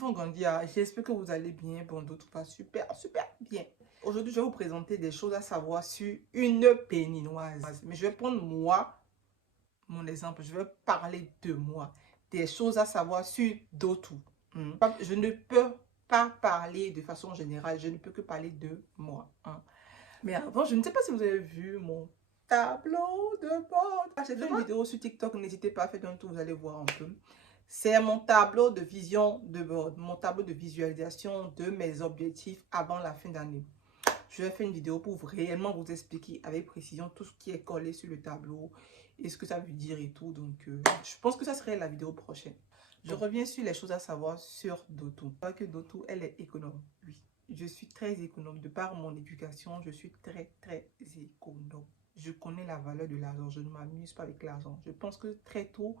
enfants grandis, j'espère que vous allez bien. Bon, d'autres pas super, super bien. Aujourd'hui, je vais vous présenter des choses à savoir sur une béninoise. Mais je vais prendre moi, mon exemple. Je vais parler de moi. Des choses à savoir sur d'autres. Je ne peux pas parler de façon générale. Je ne peux que parler de moi. Mais avant, je ne sais pas si vous avez vu mon tableau de bord. J'ai fait une vidéo sur TikTok. N'hésitez pas à faire un tour, vous allez voir un peu. C'est mon tableau de vision de bord, mon tableau de visualisation de mes objectifs avant la fin d'année. Je vais faire une vidéo pour réellement vous expliquer avec précision tout ce qui est collé sur le tableau et ce que ça veut dire et tout. Donc, je pense que ça serait la vidéo prochaine. Je reviens sur les choses à savoir sur Dotou. Je vois que Dotou, elle est économe. Oui, je suis très économe. De par mon éducation, je suis très, très économe. Je connais la valeur de l'argent. Je ne m'amuse pas avec l'argent. Je pense que très tôt,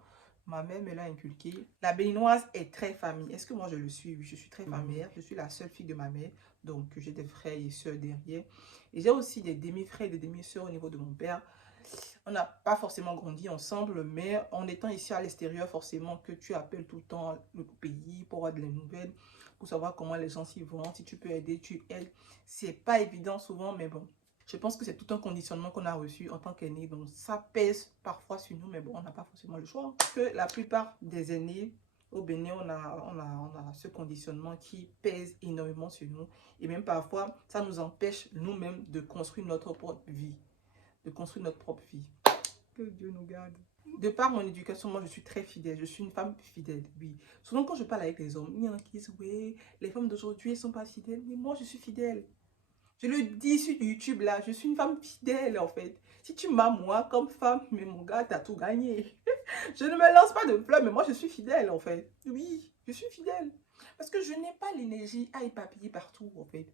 ma mère me l'a inculqué. La béninoise est très famille. Est-ce que moi je le suis? Oui, je suis très familière. Je suis la seule fille de ma mère. Donc, j'ai des frères et sœurs derrière. Et j'ai aussi des demi-frères et des demi-sœurs au niveau de mon père. On n'a pas forcément grandi ensemble, mais en étant ici à l'extérieur, forcément que tu appelles tout le temps le pays pour avoir des nouvelles, pour savoir comment les gens s'y vont. Si tu peux aider, tu aides. C'est pas évident souvent, mais bon. Je pense que c'est tout un conditionnement qu'on a reçu en tant qu'aîné. Donc, ça pèse parfois sur nous, mais bon, on n'a pas forcément le choix. Parce que la plupart des aînés au Bénin, on a ce conditionnement qui pèse énormément sur nous. Et même parfois, ça nous empêche nous-mêmes de construire notre propre vie. De construire notre propre vie. Que Dieu nous garde. De par mon éducation, moi, je suis très fidèle. Je suis une femme fidèle, oui. Souvent, quand je parle avec les hommes, il y en a qui disent, oui, les femmes d'aujourd'hui, elles ne sont pas fidèles. Mais moi, je suis fidèle. Je le dis sur YouTube, là. Je suis une femme fidèle, en fait. Si tu m'as, moi, comme femme, mais mon gars, t'as tout gagné. Je ne me lance pas de fleurs, mais moi, je suis fidèle, en fait. Oui, je suis fidèle. Parce que je n'ai pas l'énergie à éparpiller partout, en fait.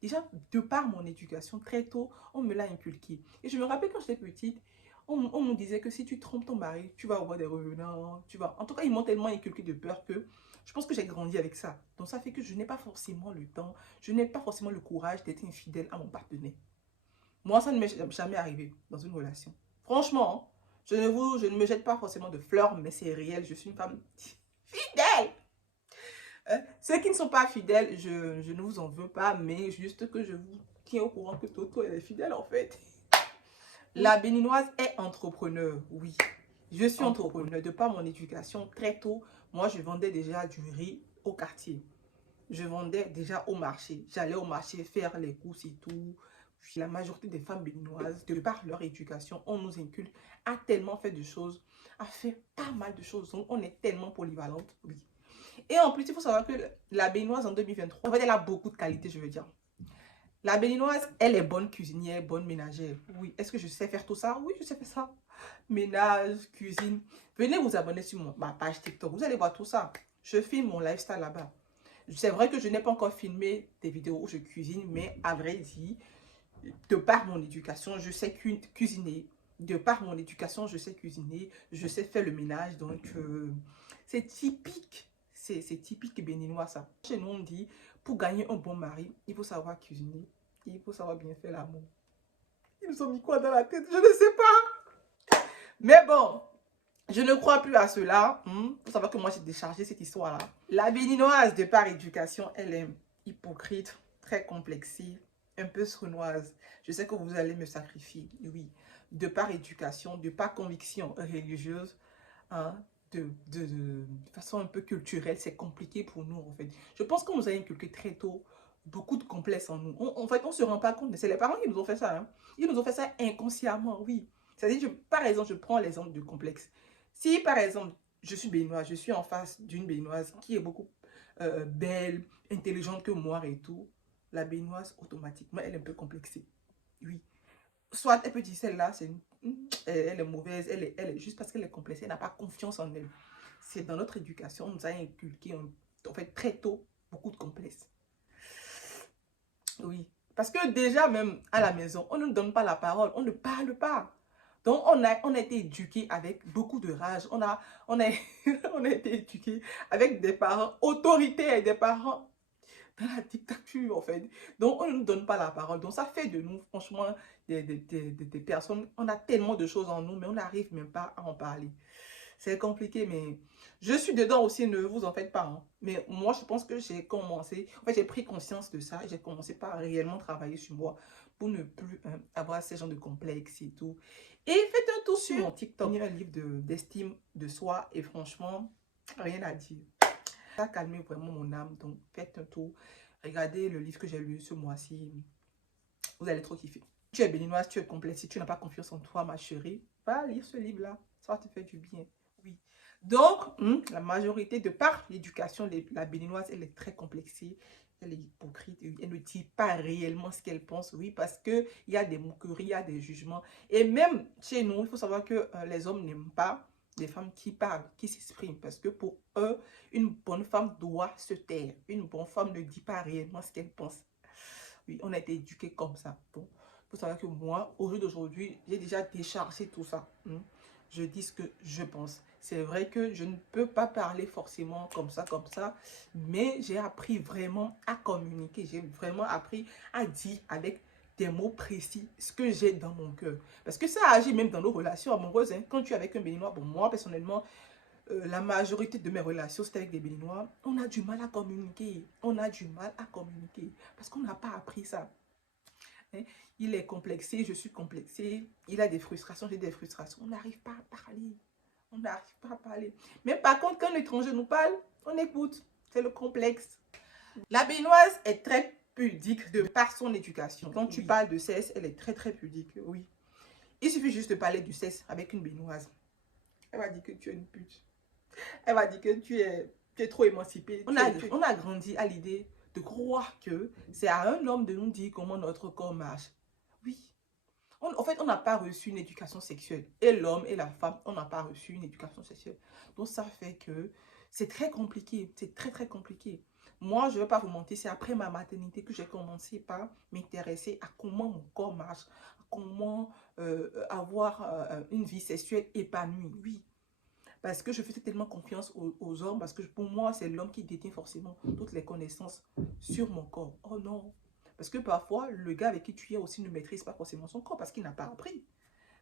Déjà, de par mon éducation, très tôt, on me l'a inculqué. Et je me rappelle quand j'étais petite, on me disait que si tu trompes ton mari, tu vas avoir des revenants. Tu vas... En tout cas, ils m'ont tellement inculqué de peur que je pense que j'ai grandi avec ça. Donc, ça fait que je n'ai pas forcément le temps, je n'ai pas forcément le courage d'être infidèle à mon partenaire. Moi, ça ne m'est jamais arrivé dans une relation. Franchement, je ne me jette pas forcément de fleurs, mais c'est réel. Je suis une femme fidèle. Ceux qui ne sont pas fidèles, je ne vous en veux pas, mais juste que je vous tiens au courant que Toto elle est fidèle en fait. La béninoise est entrepreneur, oui. Je suis entrepreneur. De par mon éducation, très tôt, moi je vendais déjà du riz au quartier. Je vendais déjà au marché. J'allais au marché faire les courses et tout. La majorité des femmes béninoises, de par leur éducation, on nous inculque à tellement fait de choses, à faire pas mal de choses. Donc on est tellement polyvalente, oui. Et en plus, il faut savoir que la béninoise en 2023, en fait, elle a beaucoup de qualités, je veux dire. La béninoise, elle est bonne cuisinière, bonne ménagère. Oui, est-ce que je sais faire tout ça? Oui, je sais faire ça. Ménage, cuisine. Venez vous abonner sur ma page TikTok. Vous allez voir tout ça. Je filme mon lifestyle là-bas. C'est vrai que je n'ai pas encore filmé des vidéos où je cuisine, mais à vrai dire, de par mon éducation, je sais cuisiner. De par mon éducation, je sais cuisiner. Je sais faire le ménage. Donc, c'est typique. C'est typique béninois ça. Chez nous on dit, pour gagner un bon mari, il faut savoir cuisiner. Et il faut savoir bien faire l'amour. Ils nous ont mis quoi dans la tête? Je ne sais pas. Mais bon, je ne crois plus à cela. Il faut savoir que moi j'ai déchargé cette histoire-là. La béninoise, de par éducation, elle est hypocrite, très complexée, un peu sournoise. Je sais que vous allez me sacrifier, oui. De par éducation, de par conviction religieuse, de façon un peu culturelle, c'est compliqué pour nous en fait. Je pense qu'on nous a inculqué très tôt beaucoup de complexes en nous. En fait, on ne se rend pas compte, mais c'est les parents qui nous ont fait ça. Ils nous ont fait ça inconsciemment, oui. C'est-à-dire, par exemple, je prends l'exemple du complexe. Si, par exemple, je suis béninoise, je suis en face d'une béninoise qui est beaucoup belle, intelligente que moi et tout, la béninoise, automatiquement, elle est un peu complexée. Oui. Soit elle peut dire celle-là, elle est mauvaise, elle est juste parce qu'elle est complexée, elle n'a pas confiance en elle. C'est dans notre éducation, on nous a inculqué en fait très tôt beaucoup de complexes. Oui, parce que déjà même à la maison, on ne nous donne pas la parole, on ne parle pas. Donc on a été éduqué avec beaucoup de rage, on a été éduqué avec des parents autoritaires, des parents dans la dictature en fait. Donc on ne nous donne pas la parole. Donc ça fait de nous franchement des personnes, on a tellement de choses en nous mais on n'arrive même pas à en parler. C'est compliqué mais Je suis dedans aussi, ne vous en faites pas. Hein. Mais moi, je pense que j'ai commencé, en fait, j'ai pris conscience de ça. J'ai commencé par réellement travailler sur moi pour ne plus avoir ces genres de complexes et tout. Et faites un tour sur mon TikTok. Il y a un livre d'estime de soi et franchement, rien à dire. Ça a calmé vraiment mon âme. Donc, faites un tour. Regardez le livre que j'ai lu ce mois-ci. Vous allez trop kiffer. Tu es béninoise, tu es complexe. Si tu n'as pas confiance en toi, ma chérie, va lire ce livre-là. Ça va te faire du bien. Oui. Donc, la majorité, de par l'éducation, la béninoise, elle est très complexée. Elle est hypocrite. Elle ne dit pas réellement ce qu'elle pense. Oui, parce qu'il y a des moqueries, il y a des jugements. Et même chez nous, il faut savoir que les hommes n'aiment pas les femmes qui parlent, qui s'expriment. Parce que pour eux, une bonne femme doit se taire. Une bonne femme ne dit pas réellement ce qu'elle pense. Oui, on a été éduqués comme ça. Donc, il faut savoir que moi, au jour d'aujourd'hui, j'ai déjà déchargé tout ça. Je dis ce que je pense. C'est vrai que je ne peux pas parler forcément comme ça, mais j'ai appris vraiment à communiquer. J'ai vraiment appris à dire avec des mots précis ce que j'ai dans mon cœur. Parce que ça agit même dans nos relations amoureuses. Hein. Quand tu es avec un Béninois, bon, moi, personnellement, la majorité de mes relations, c'était avec des Béninois. On a du mal à communiquer. On a du mal à communiquer. Parce qu'on n'a pas appris ça. Hein? Il est complexé, je suis complexée. Il a des frustrations, j'ai des frustrations. On n'arrive pas à parler. On n'arrive pas à parler. Mais par contre, quand l'étranger nous parle, on écoute. C'est le complexe. La Béninoise est très pudique de par son éducation. Quand tu parles de sexe, elle est très très pudique. Oui. Il suffit juste de parler du sexe avec une Béninoise. Elle va dire que tu es une pute. Elle va dire que tu es trop émancipée. On a grandi à l'idée de croire que c'est à un homme de nous dire comment notre corps marche. Oui. En fait, on n'a pas reçu une éducation sexuelle. Et l'homme et la femme, on n'a pas reçu une éducation sexuelle. Donc, ça fait que c'est très compliqué. C'est très, très compliqué. Moi, je ne vais pas vous mentir, c'est après ma maternité que j'ai commencé par m'intéresser à comment mon corps marche, à comment avoir une vie sexuelle épanouie. Oui. Parce que je faisais tellement confiance aux hommes, parce que pour moi, c'est l'homme qui détient forcément toutes les connaissances sur mon corps. Oh non! Parce que parfois, le gars avec qui tu es aussi ne maîtrise pas forcément son corps, parce qu'il n'a pas appris.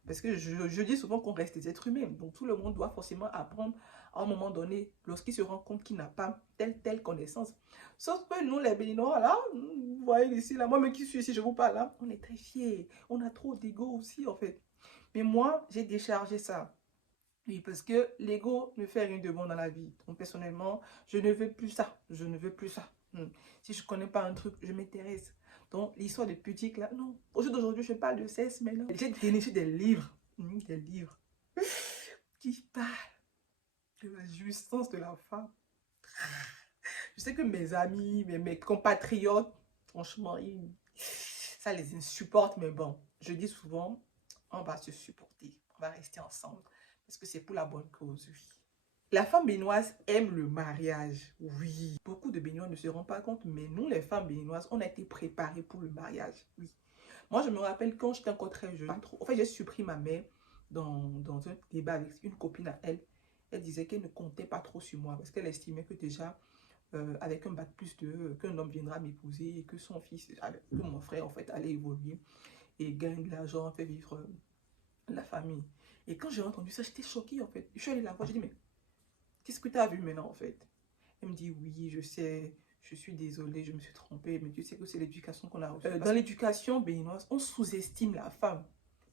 Parce que je dis souvent qu'on reste des êtres humains. Donc tout le monde doit forcément apprendre à un moment donné, lorsqu'il se rend compte qu'il n'a pas telle connaissance. Sauf que nous, les Béninois, là, vous voyez ici, là, moi-même qui suis ici, je vous parle là, on est très fiers. On a trop d'ego aussi, en fait. Mais moi, j'ai déchargé ça. Oui, parce que l'ego ne fait rien de bon dans la vie. Donc, personnellement, je ne veux plus ça. Je ne veux plus ça. Si je ne connais pas un truc, je m'intéresse. Donc, l'histoire de pudique, là, non. Aujourd'hui, je parle de sexe, mais non. J'ai déniché des livres. Des livres qui parlent de la jouissance de la femme. Je sais que mes amis, mes compatriotes, franchement, ça les insupporte. Mais bon, je dis souvent, on va se supporter. On va rester ensemble. Parce que c'est pour la bonne cause, oui. La femme béninoise aime le mariage, oui. Beaucoup de Béninois ne se rendent pas compte, mais nous, les femmes béninoises, on a été préparées pour le mariage, oui. Moi, je me rappelle quand j'étais encore très jeune, en fait, j'ai surpris ma mère dans un débat avec une copine à elle. Elle disait qu'elle ne comptait pas trop sur moi parce qu'elle estimait que déjà, avec un bac plus 2, qu'un homme viendra m'épouser et que son fils, que mon frère, en fait, allait évoluer et gagne de l'argent, fait vivre la famille. Et quand j'ai entendu ça, j'étais choquée en fait. Je suis allée la voir, j'ai dit, mais qu'est-ce que tu as vu maintenant en fait? Elle me dit, oui, je sais, je suis désolée, je me suis trompée, mais tu sais que c'est l'éducation qu'on a reçue. Dans l'éducation béninoise, on sous-estime la femme.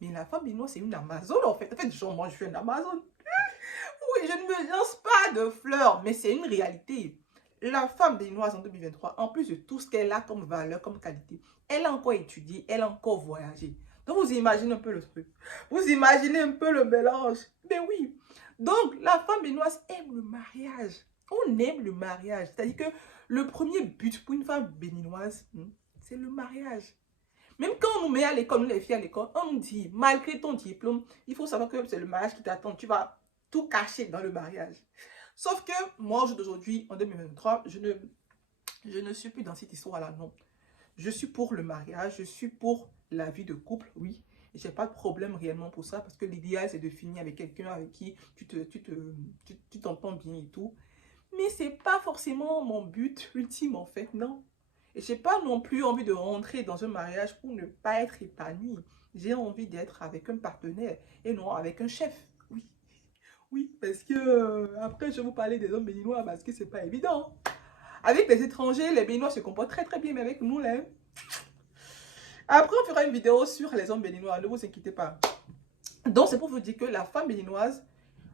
Mais la femme béninoise, c'est une Amazone en fait. En fait, genre, moi, je suis une Amazone. Oui, je ne me lance pas de fleurs, mais c'est une réalité. La femme béninoise en 2023, en plus de tout ce qu'elle a comme valeur, comme qualité, elle a encore étudié, elle a encore voyagé. Donc, vous imaginez un peu le truc. Vous imaginez un peu le mélange. Mais oui. Donc, la femme béninoise aime le mariage. On aime le mariage. C'est-à-dire que le premier but pour une femme béninoise, c'est le mariage. Même quand on nous met à l'école, nous les filles à l'école, on nous dit, malgré ton diplôme, il faut savoir que c'est le mariage qui t'attend. Tu vas tout cacher dans le mariage. Sauf que moi, aujourd'hui, en 2023, je ne suis plus dans cette histoire-là, non. Je suis pour le mariage, je suis pour la vie de couple, oui. Et je n'ai pas de problème réellement pour ça, parce que l'idéal, c'est de finir avec quelqu'un avec qui tu t'entends bien et tout. Mais ce n'est pas forcément mon but ultime, en fait, non. Et je n'ai pas non plus envie de rentrer dans un mariage pour ne pas être épanouie. J'ai envie d'être avec un partenaire et non avec un chef, oui. Oui, parce que après, je vais vous parler des hommes béninois parce que c'est pas évident. Avec les étrangers, les béninois se comportent très très bien, mais avec nous, là. Après, on fera une vidéo sur les hommes béninois, ne vous inquiétez pas. Donc, c'est pour vous dire que la femme béninoise,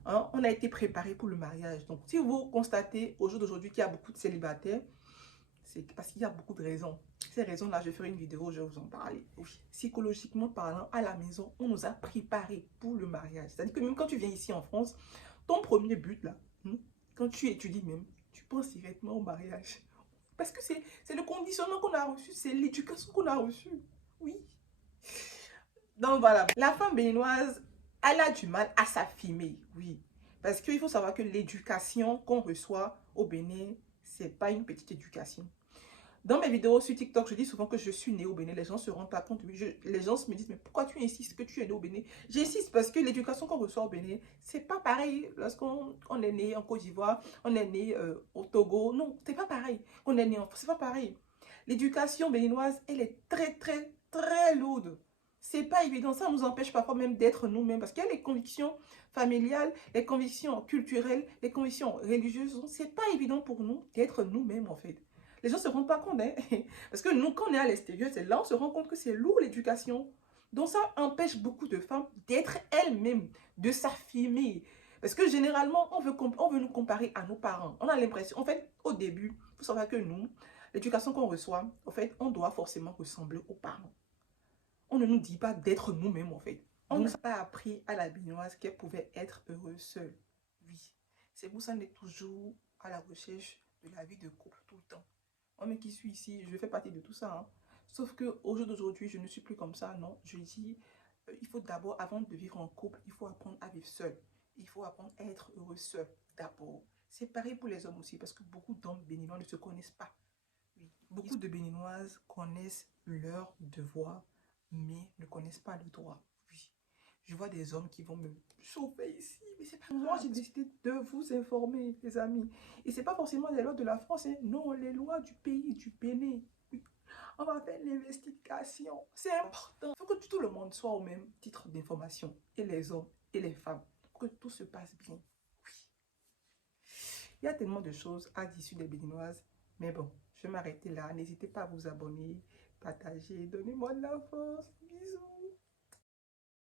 hein, on a été préparé pour le mariage. Donc, si vous constatez au jour d'aujourd'hui qu'il y a beaucoup de célibataires, c'est parce qu'il y a beaucoup de raisons. Ces raisons-là, je ferai une vidéo, je vais vous en parler. Oui. Psychologiquement parlant, à la maison, on nous a préparé pour le mariage. C'est-à-dire que même quand tu viens ici en France, ton premier but, là, quand tu étudies même, tu penses directement au mariage. Parce que c'est le conditionnement qu'on a reçu, c'est l'éducation qu'on a reçue. Oui. Donc voilà, la femme béninoise, elle a du mal à s'affirmer, oui. Parce qu'il faut savoir que l'éducation qu'on reçoit au Bénin, c'est pas une petite éducation. Dans mes vidéos sur TikTok, je dis souvent que je suis née au Bénin. Les gens se rendent pas compte. Les gens me disent, mais pourquoi tu insistes que tu es née au Bénin? J'insiste parce que l'éducation qu'on reçoit au Bénin, c'est pas pareil lorsqu'on est né en Côte d'Ivoire, on est né au Togo. Non, c'est pas pareil. On est né en France, c'est pas pareil. L'éducation béninoise, elle est très, très, très lourde. C'est pas évident. Ça nous empêche parfois même d'être nous-mêmes parce qu'il y a les convictions familiales, les convictions culturelles, les convictions religieuses. C'est pas évident pour nous d'être nous-mêmes en fait. Les gens ne se rendent pas compte, hein? Parce que nous, quand on est à l'extérieur, c'est là on se rend compte que c'est lourd l'éducation. Donc ça empêche beaucoup de femmes d'être elles-mêmes, de s'affirmer. Parce que généralement, on veut nous comparer à nos parents. On a l'impression, en fait, au début, il faut savoir que nous, l'éducation qu'on reçoit, en fait, on doit forcément ressembler aux parents. On ne nous dit pas d'être nous-mêmes, en fait. On n'a pas appris à la béninoise qu'elle pouvait être heureuse seule. Oui. C'est pour ça qu'on est toujours à la recherche de la vie de couple tout le temps. Moi qui suis ici, je fais partie de tout ça. Hein. Sauf qu'au jour d'aujourd'hui, je ne suis plus comme ça. Non, je dis, il faut d'abord, avant de vivre en couple, il faut apprendre à vivre seul. Il faut apprendre à être heureux seul d'abord. C'est pareil pour les hommes aussi, parce que beaucoup d'hommes béninois ne se connaissent pas. Oui. Beaucoup de béninoises connaissent leurs devoirs, mais ne connaissent pas le droit. Oui. Je vois des hommes qui vont me chauffer ici, mais c'est pas moi, j'ai décidé de vous informer, les amis. Et c'est pas forcément les lois de la France, hein. Non, les lois du pays, du Bénin. Oui. On va faire l'investigation. C'est important. Il faut que tout le monde soit au même titre d'information, et les hommes et les femmes, pour que tout se passe bien. Oui. Il y a tellement de choses à dire sur les Béninoises, mais bon, je vais m'arrêter là. N'hésitez pas à vous abonner, partager, donnez-moi de la force. Bisous.